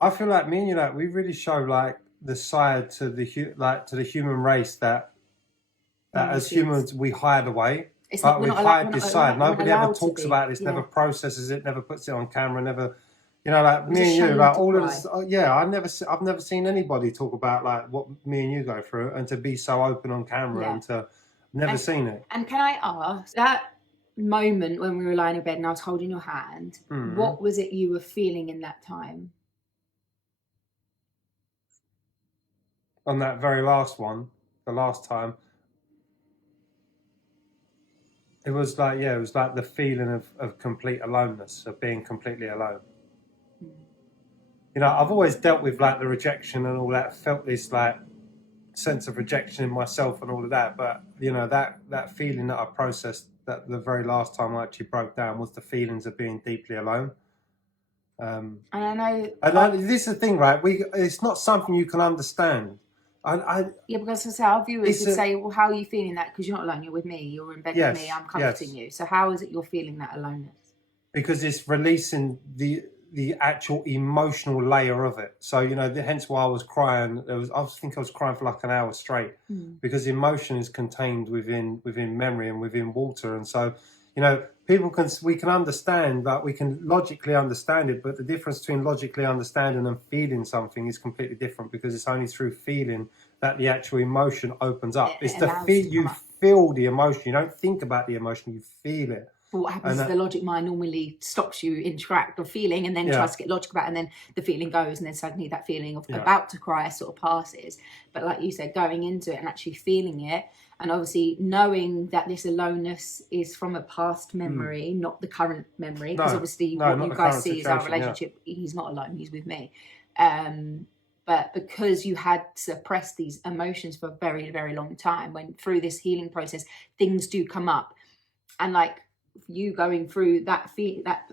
I feel like me and you, like, we really show like the side to the human race that as humans we hide away. It's Like not. We're we not allowed. hide this side. We're not Nobody ever allowed to talks be. about this. Yeah. Never processes it. Never puts it on camera. Never, you know, like We're me just and you. shamed Like to all of cry. this. Yeah, I've never seen anybody talk about like what me and you go through, and to be so open on camera Yeah. and to never seen it. And can I ask that moment when we were lying in bed and I was holding your hand? What was it you were feeling in that time? On that very last one, the last time, it was like, yeah, it was like the feeling of complete aloneness, of being completely alone. You know, I've always dealt with like the rejection and all that, felt this like sense of rejection in myself and all of that, but you know, that feeling that I processed, that the very last time I actually broke down, was the feelings of being deeply alone. And I know, this is the thing, right? It's not something you can understand. Yeah, because I say our viewers would say, well, how are you feeling that? Because you're not alone, you're with me, you're in bed with me, I'm comforting you. So how is it you're feeling that aloneness? Because it's releasing the actual emotional layer of it. So, you know, hence why I was crying. I think I was crying for like an hour straight, because emotion is contained within memory and within water. And so, you know, we can understand that, we can logically understand it, but the difference between logically understanding and feeling something is completely different, because it's only through feeling that the actual emotion opens up. It's the you feel the emotion. You don't think about the emotion, you feel it. But what happens is the logic mind normally stops you in track of feeling, and then tries to get logic about it, and then the feeling goes, and then suddenly that feeling of about to cry sort of passes. But like you said, going into it and actually feeling it, and obviously knowing that this aloneness is from a past memory, not the current memory, because obviously what you guys see is our relationship. He's not alone, he's with me. But because you had suppressed these emotions for a very, very long time, when through this healing process, things do come up. And like you going through that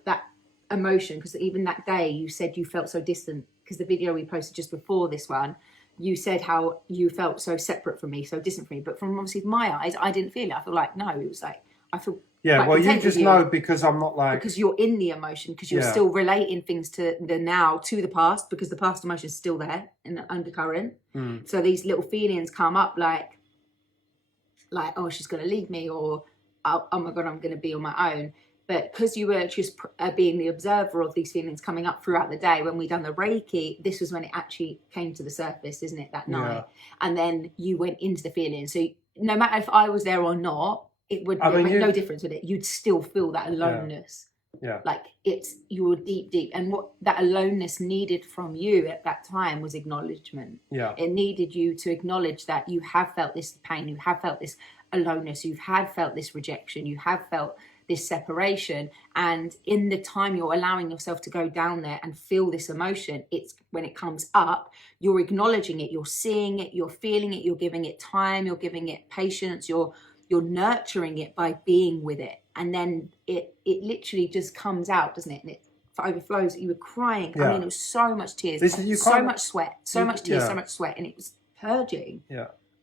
that emotion, because even that day you said you felt so distant, because the video we posted just before this one, you said how you felt so separate from me, so distant from me. But from obviously my eyes, I didn't feel it. I feel like, no, it was like, I feel well, you just know, because I'm not like, because you're in the emotion, because you're still relating things to the now, to the past, because the past emotion is still there in the undercurrent. So these little feelings come up like, oh, she's gonna leave me, or oh my god, I'm gonna be on my own. But because you were just being the observer of these feelings coming up throughout the day, when we done the Reiki, this was when it actually came to the surface, isn't it, that night? And then you went into the feeling. So no matter if I was there or not, it would make no difference with it. You'd still feel that aloneness. Like you were deep. And what that aloneness needed from you at that time was acknowledgement. It needed you to acknowledge that you have felt this pain, you have felt this aloneness, you have felt this rejection, you have felt this separation. And in the time you're allowing yourself to go down there and feel this emotion, it's when it comes up, you're acknowledging it, you're seeing it, you're feeling it, you're giving it time, you're giving it patience, you're nurturing it by being with it. And then it literally just comes out, doesn't it? And it overflows. You were crying. I mean, it was so much tears, so much sweat, so much tears, so much sweat, and it was purging.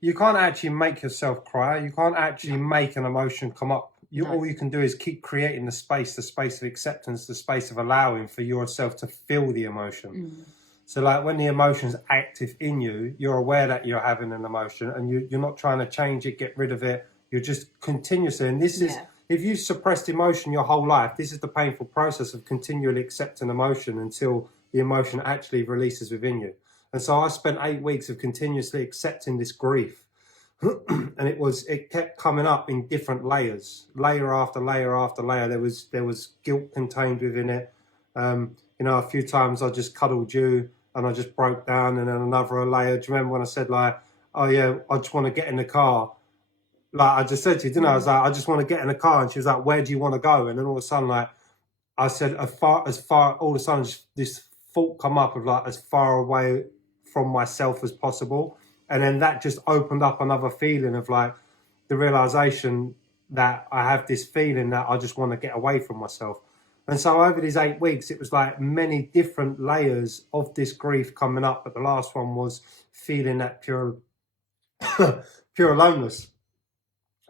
You can't actually make yourself cry. You can't actually make an emotion come up. All you can do is keep creating the space of acceptance, the space of allowing for yourself to feel the emotion. So like when the emotion's active in you, you're aware that you're having an emotion, and you're not trying to change it, get rid of it. You're just continuously, and this is, if you've suppressed emotion your whole life, this is the painful process of continually accepting emotion until the emotion actually releases within you. And so I spent 8 weeks of continuously accepting this grief. And it kept coming up in different layers, layer after layer after layer. There was guilt contained within it. You know, a few times I just cuddled you and I just broke down, and then another layer. Do you remember when I said like, oh yeah, I just want to get in the car? Like I just said to you, didn't I? I was like, I just want to get in the car. And she was like, where do you want to go? And then all of a sudden, like I said, all of a sudden this thought come up of like as far away from myself as possible. And then that just opened up another feeling of like the realization that I have this feeling that I just want to get away from myself. And so over these 8 weeks, it was like many different layers of this grief coming up. But the last one was feeling that pure aloneness.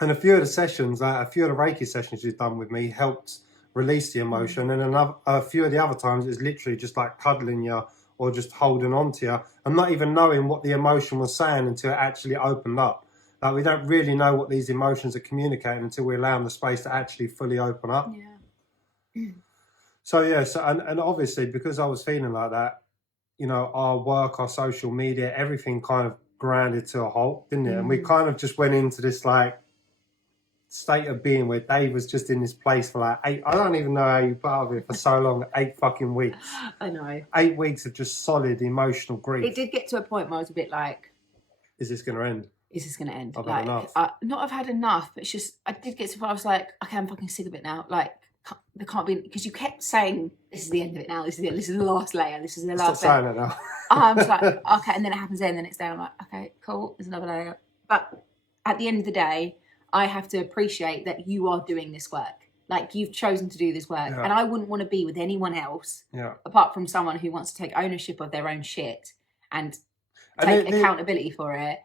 And a few of the sessions, a few of the Reiki sessions you've done with me helped release the emotion. And a few of the other times, it's literally just like cuddling you or just holding on to you and not even knowing what the emotion was saying until it actually opened up. Like, we don't really know what these emotions are communicating until we allow them the space to actually fully open up. Yeah. So, yeah, and obviously, because I was feeling like that, you know, our work, our social media, everything kind of grounded to a halt, didn't it? And we kind of just went into this, like, state of being where Dave was just in this place for like 8, I don't even know how you put up with it for so long, 8 fucking weeks. I know. 8 weeks of just solid emotional grief. It did get to a point where I was a bit like, is this going to end? Is this going to end? I've like, had enough. Not I've had enough, but it's just, I did get to a point, I was like, okay, I'm fucking sick of it now. Like, there can't be, because you kept saying, this is the end of it now, this is the last layer, this is the last Stop saying it now. I was like, okay, and then it happens then, the next day I'm like, okay, cool, there's another layer. But at the end of the day, I have to appreciate that you are doing this work. Like, you've chosen to do this work. Yeah. And I wouldn't want to be with anyone else, apart from someone who wants to take ownership of their own shit and take accountability for it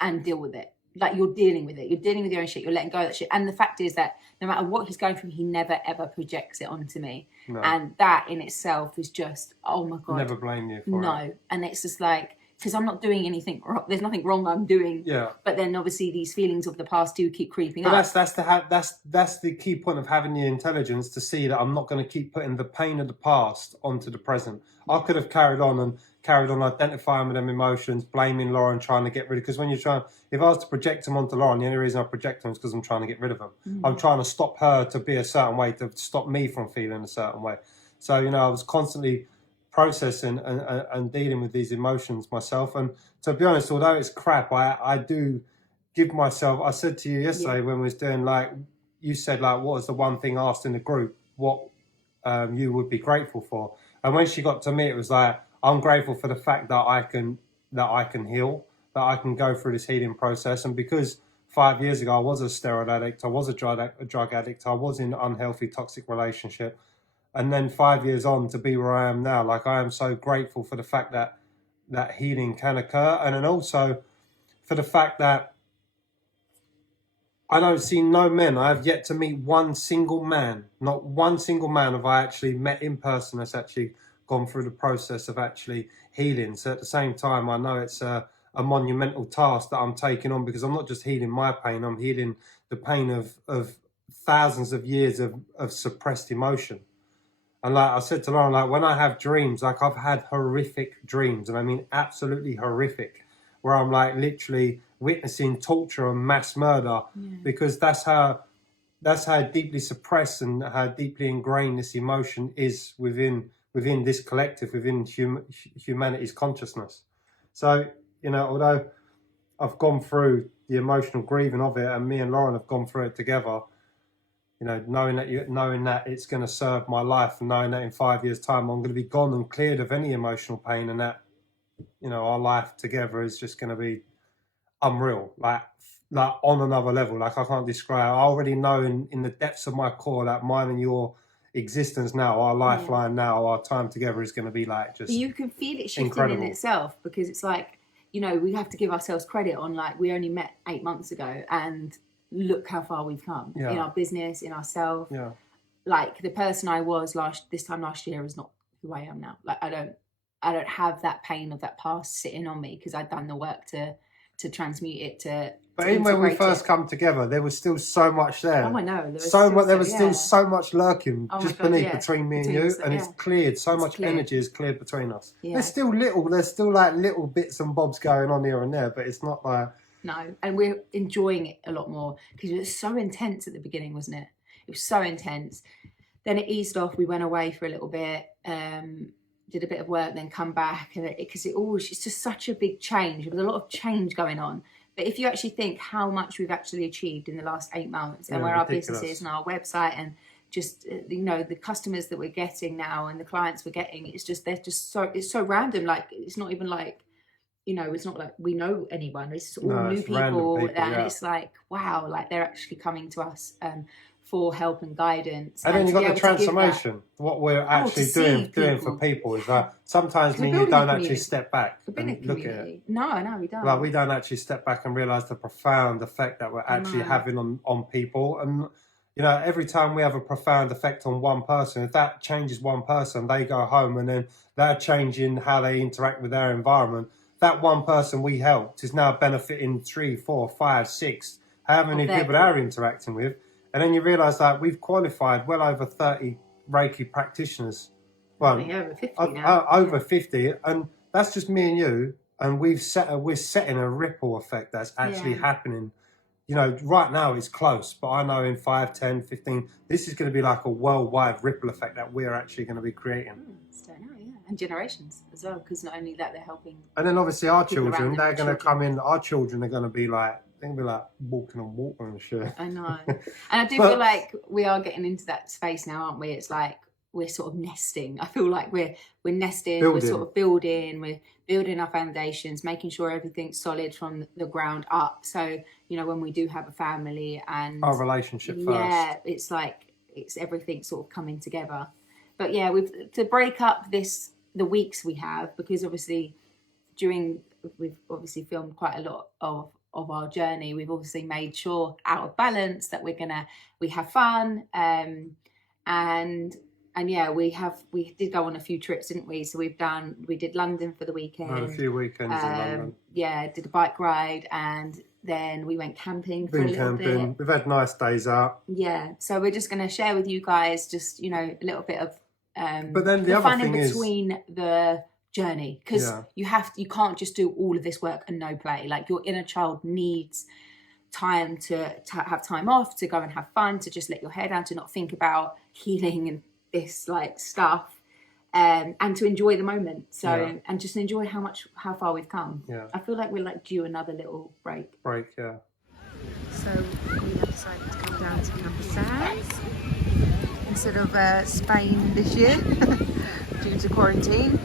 and deal with it. Like, you're dealing with it. You're dealing with your own shit. You're letting go of that shit. And the fact is that no matter what he's going through, he never, ever projects it onto me. No. And that in itself is just, oh my God. Never blame you for it. No. And it's just like, because I'm not doing anything wrong. There's nothing wrong I'm doing. Yeah. But then obviously these feelings of the past do keep creeping up. But that's the key point of having the intelligence to see that I'm not going to keep putting the pain of the past onto the present. I could have carried on identifying with them emotions, blaming Lauren, trying to get rid of. Because when you're trying, if I was to project them onto Lauren, the only reason I project them is because I'm trying to get rid of them. I'm trying to stop her to be a certain way, to stop me from feeling a certain way. So, you know, I was constantly processing and dealing with these emotions myself. And to be honest, although it's crap, I do give myself, I said to you yesterday when we was doing, like, you said, like, what was the one thing asked in the group, what you would be grateful for? And when she got to me, it was like, I'm grateful for the fact that I can heal, that I can go through this healing process. And because 5 years ago I was a steroid addict, I was a drug addict, I was in an unhealthy, toxic relationship. And then 5 years on to be where I am now, like, I am so grateful for the fact that that healing can occur. And then also for the fact that I don't see no men. I have yet to meet one single man, not one single man have I actually met in person that's actually gone through the process of actually healing. So at the same time, I know it's a monumental task that I'm taking on, because I'm not just healing my pain, I'm healing the pain of thousands of years of suppressed emotion. And like I said to Lauren, like, when I have dreams, like, I've had horrific dreams, and I mean absolutely horrific, where I'm like literally witnessing torture and mass murder, because that's how deeply suppressed and how deeply ingrained this emotion is within this collective, within humanity's consciousness. So, you know, although I've gone through the emotional grieving of it, and me and Lauren have gone through it together, you know, knowing that it's going to serve my life, and knowing that in 5 years' time I'm going to be gone and cleared of any emotional pain, and that, you know, our life together is just going to be unreal, like on another level. Like, I can't describe. I already know in the depths of my core that mine and your existence now, our lifeline now, our time together is going to be like just. You can feel it shifting incredible. In itself, because it's like, you know, we have to give ourselves credit on, like, we only met 8 months ago, and look how far we've come in our business, in ourselves. Yeah. Like, the person I was this time last year is not who I am now. Like, I don't have that pain of that past sitting on me, because I've done the work to transmute it to. But even when we first come together, there was still so much there. Oh, I know. There was still so much lurking beneath between me and you, and it's cleared. So much energy is cleared between us. Yeah. There's still like little bits and bobs going on here and there, but it's not like. No, and we're enjoying it a lot more, because it was so intense at the beginning, wasn't it? It was so intense. Then it eased off. We went away for a little bit, did a bit of work, then come back, and it's just such a big change. There was a lot of change going on. But if you actually think how much we've actually achieved in the last 8 months, and where ridiculous. Our business is and our website, and just, you know, the customers that we're getting now and the clients we're getting, it's so random. Like, it's not even like, you know, it's not like we know anyone. It's all new people, and it's like, wow, like, they're actually coming to us for help and guidance. And then you've got the transformation. What we're actually doing for people is that sometimes mean you don't actually step back and look at it. No, we don't. Like, we don't actually step back and realise the profound effect that we're actually having on people. And You know, every time we have a profound effect on one person, if that changes one person, they go home and then they're changing how they interact with their environment. That one person we helped is now benefiting 3, 4, 5, 6, however many people they're interacting with. And then you realise that we've qualified well over 30 Reiki practitioners. Well, over 50 now. Over 50. And that's just me and you. And we're setting a ripple effect that's actually happening. You know, right now it's close, but I know in 5, 10, 15, this is going to be like a worldwide ripple effect that we're actually going to be creating. And generations as well, because not only that, they're helping. And then obviously our children, they're going to come in, our children are going to be like, they're going to be like walking on water and shit. I know. And I do feel like we are getting into that space now, aren't we? It's like we're sort of nesting. I feel like we're nesting, we're sort of building, we're building our foundations, making sure everything's solid from the ground up. So, you know, when we do have a family and our relationship first. Yeah, it's like it's everything sort of coming together. But yeah, to break up the weeks we have, because obviously we've obviously filmed quite a lot of our journey. We've obviously made sure out of balance that we have fun, and yeah, we did go on a few trips, didn't we? So we did London for the weekend. A few weekends in London. Yeah, did a bike ride, and then we went camping for a little bit. We've had nice days out. Yeah, so we're just going to share with you guys just, you know, a little bit of but then the other fun thing in between the journey, because you can't just do all of this work and no play. Like, your inner child needs time to have time off, to go and have fun, to just let your hair down, to not think about healing and this like stuff, and to enjoy the moment. So and just enjoy how far we've come. Yeah, I feel like we're like due another little break. Yeah. So we have decided to come down to Camper instead of Spain this year due to quarantine,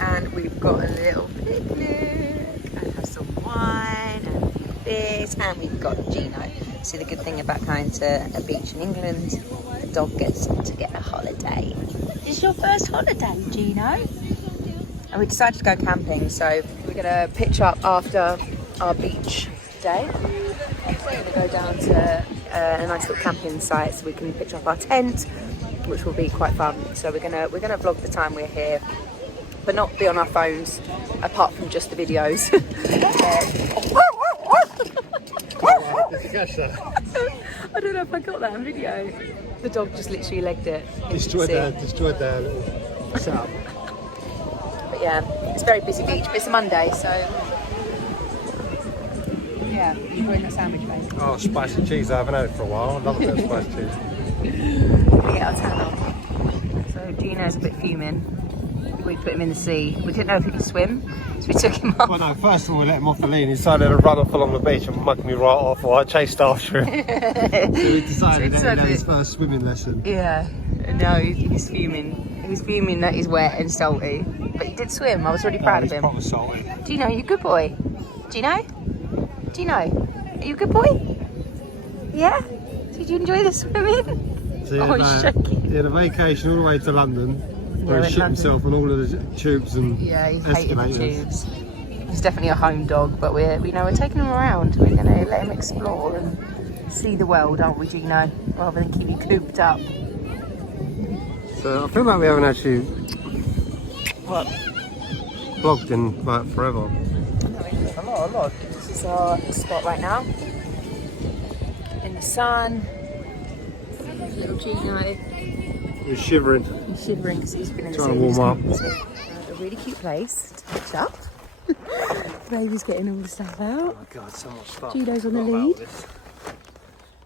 and we've got a little picnic and have some wine and this, and we've got Gino. See, the good thing about going to a beach in England, the dog gets to get a holiday. This is your first holiday, Gino. And we decided to go camping, so we're gonna pitch up after our beach day. We're gonna go down to a nice little camping site so we can pitch up our tent, which will be quite fun. So we're gonna vlog the time we're here, but not be on our phones, apart from just the videos. Did you catch that? I don't know if I got that on video. The dog just literally legged it. Destroyed their little setup. But yeah, it's a very busy beach, but it's a Monday, so yeah, enjoying that sandwich, mate. Oh, spicy cheese, I haven't had it for a while. I love a bit of spicy cheese. We get our tan on. So Gino's a bit fuming. We put him in the sea. We didn't know if he could swim, so we took him off. Well, no, first of all, we let him off the lead. He decided to run off along the beach and mug me right off while I chased after him. So we decided that he had his first swimming lesson. Yeah, no, he's fuming. He's fuming that he's wet and salty. But he did swim. I was really proud of him. Proper salty. Gino, you a good boy? Gino, are you a good boy? Yeah? Did you enjoy the swimming? So he had a vacation all the way to London. Where he shit himself on all of the tubes and he escalators. hated the tubes. He's definitely a home dog, but we're taking him around. We're going to let him explore and see the world, aren't we, Gino? Rather than keep you cooped up. So I feel like we haven't actually What? vlogged in like forever. No, a lot. This is our spot right now. In the sun. Little Gino. He's shivering. He's shivering because he's been in the Trying to warm up. A really cute place to pitch up. Baby's getting all the stuff out. Oh my god, so much stuff. Gino's on the lead.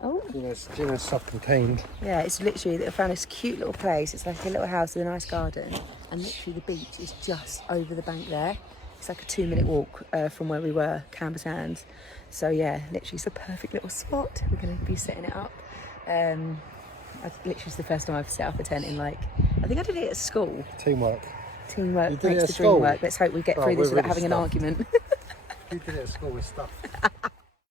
Oh. Gino's self-contained. Yeah, it's literally, I found this cute little place. It's like a little house with a nice garden. And literally the beach is just over the bank there. It's like a 2-minute walk from where we were, Camber Sands. So yeah, literally it's a perfect little spot. We're going to be setting it up. Literally it's the first time I've set up a tent in I think I did it at school. Teamwork Makes the dream work. Let's hope we get through this without having an argument. You did it at school with stuff.